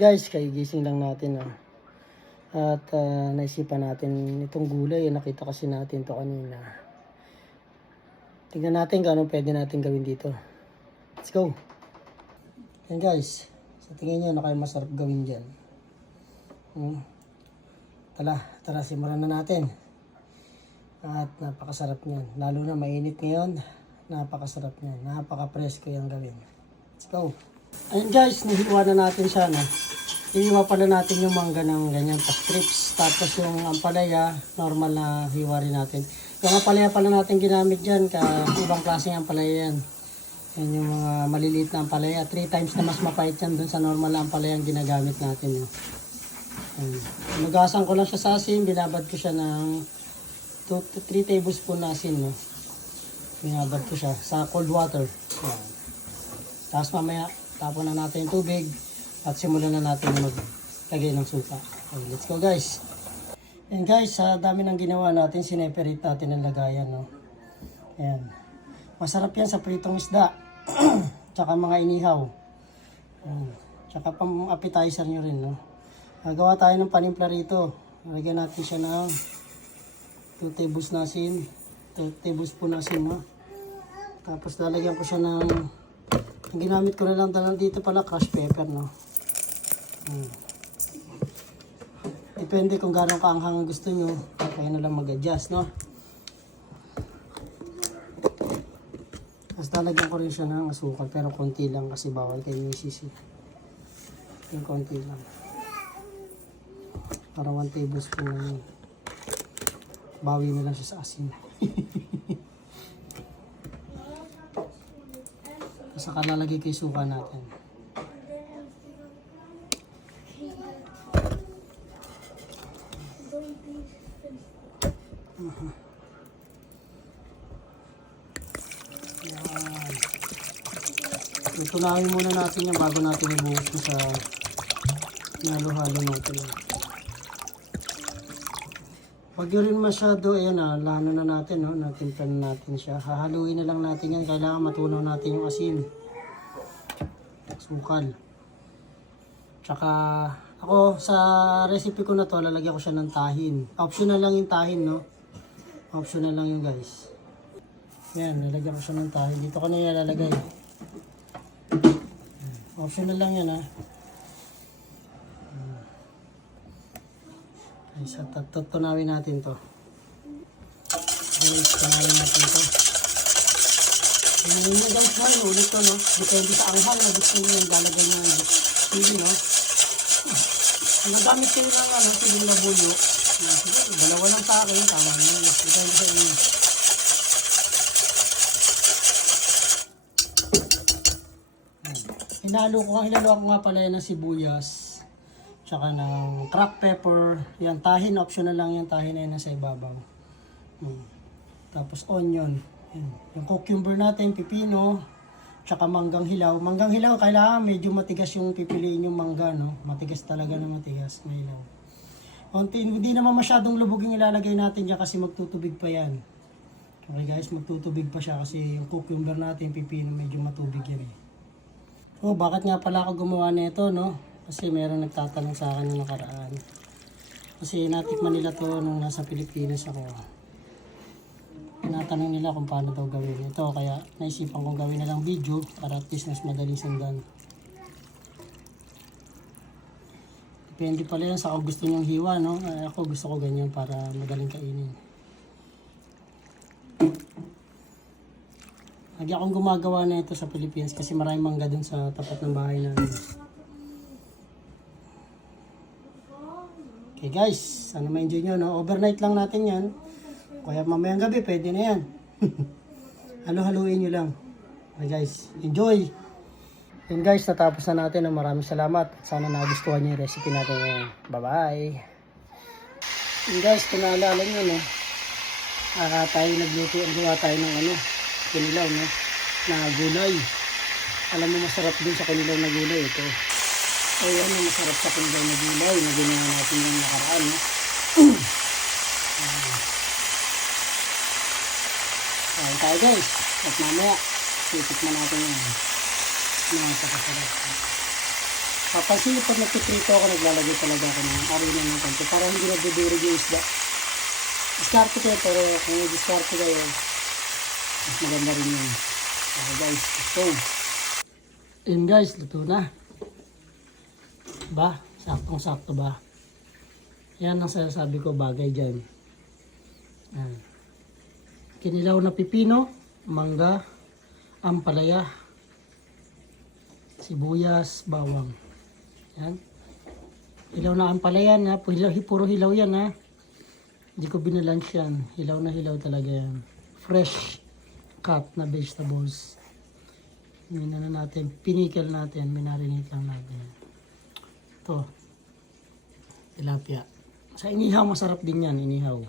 Guys, kaigising lang natin. At naisipan natin itong gulay. Nakita kasi natin to kanina. Tingnan natin kung ano pwede natin gawin dito. Let's go! Yan guys, sa tingin nyo na kayo masarap gawin dyan. Tara, simulan na natin. At napakasarap niyan. Lalo na mainit ngayon, napakasarap niyan. Napaka-presko yung gawin. Let's go! Ayun guys, nahiwa na natin siya. Hiwa pala natin yung mangga ng ganyan pa strips. Tapos yung ampalaya, normal na hiwa rin natin. Yung ampalaya pala natin ginamit dyan, ibang klaseng ampalaya yan. Yan yung mga maliliit na ampalaya. 3 times na mas mapait yan dun sa normal na ampalaya ang ginagamit natin. Nugasan ko lang siya sa asin, binabad ko siya ng 2 to 3 tablespoon na asin. Binabad ko siya sa cold water. Tapos mamaya, tapon na natin yung tubig at simulan na natin maglagay ng suka. Okay, let's go guys. And guys, sa dami ng ginawa natin, sineperate natin ang lagayan. Ayan. Masarap yan sa pritong isda. Tsaka mga inihaw. Tsaka pang appetizer nyo rin. Gawa tayo ng panimpla rito. Lagyan natin siya ng 2 tablespoon na asin. Tapos lalagyan ko siya ng ang ginamit ko na lang dito pala crushed pepper. Depende kung gano'ng kaanghang gusto nyo. Kaya na lang mag-adjust, Tapos lalagyan ko rin siya ng asukal, pero konti lang kasi bawal kay misis. Yung konti lang. Para 1 tablespoon na yun. Bawi na lang siya sa asin. Saka lalagay kay suka natin. Tunawin muna natin yan bago natin ibuhos sa halo-halo natin. Pag yun rin masyado, lano na natin, natimpan natin siya. Hahaluin na lang natin yan. Kailangan matunaw natin yung asin. Sukal. Tsaka, ako, sa recipe ko na to, lalagyan ko siya ng tahin. Optional lang yung tahin, Optional lang yung guys. Yan, lalagyan ko siya ng tahin. Dito ko na yan lalagay. Optional lang yan, So, tunawin natin to. Tunawin natin to. Ngayon na guys, ulit to, Depende sa anghang na gusto nyo yung lalagay nyo yung sili, Nagamit ko yung siling labuyo. Dalawa lang sa akin, tama nyo. Depende sa inyo. Hinalo ko nga pala yan ng sibuyas. Tsaka ng cracked pepper. Yan, tahin. Optional lang yung tahin na yun nasa ibabaw. Tapos onion. Yan. Yung cucumber natin, pipino. Tsaka manggang hilaw. Manggang hilaw, kailangan medyo matigas yung pipiliin yung mangga, Matigas talaga na matigas na hilaw. Hindi naman masyadong lubog yung ilalagay natin dyan kasi magtutubig pa yan. Okay guys, magtutubig pa siya kasi yung cucumber natin, pipino, medyo matubig yan bakit nga pala ako gumawa nito, Kasi meron nagtatanong sa akin ng nakaraan. Kasi natikman nila to nung nasa Pilipinas ako. Tinatanong nila kung paano daw gawin ito. Kaya naisipan kong gawin na lang video para at least mas madaling sundan. Depende pala yan sa kung gusto nyong hiwa, Ako gusto ko ganyan para madaling kainin. Lagi akong gumagawa na ito sa Pilipinas kasi maraming mangga dun sa tapat ng bahay namin. Okay guys, sana ma-enjoy nyo, Overnight lang natin yan. Kaya mamayang gabi, pwede na yan. Halo-haluin nyo lang. Okay guys, enjoy! Yun guys, natapos na natin. Maraming salamat. Sana nagustuhan nyo yung recipe natin ngayon. Bye-bye! Yun guys, kung naalala nyo, tayo nagluto, gawa tayo ng kinilaw, na gulay. Alam mo, masarap din sa kinilaw na gulay ito. So yan ang masarap sa kinilaw na gulay na ginawa natin yung nakaraan. Okay tayo guys. At mamaya, titikman natin yan. Napakasarap. Papansin niyo pag nagtitrito ako, naglalagay talaga ako ng arena ng konti para hindi nagdudurig yung isda. Diskarte kayo, pero kung may diskarte kayo, mas maganda rin yun. Okay guys, so, yun guys, luto na. Ba? Saktong-sakto ba? Yan ang sinasabi ko bagay dyan. Yan. Kinilaw na pipino, mangga, ampalaya, sibuyas, bawang. Yan. Hilaw na ampalaya na, puro hilaw yan ha. Hindi ko binalance yan. Hilaw na hilaw talaga yan. Fresh cut na vegetables. Minana natin, pinikal natin, minarinate lang natin. Ito, tilapia. Sa inihaw, masarap din yan, inihaw.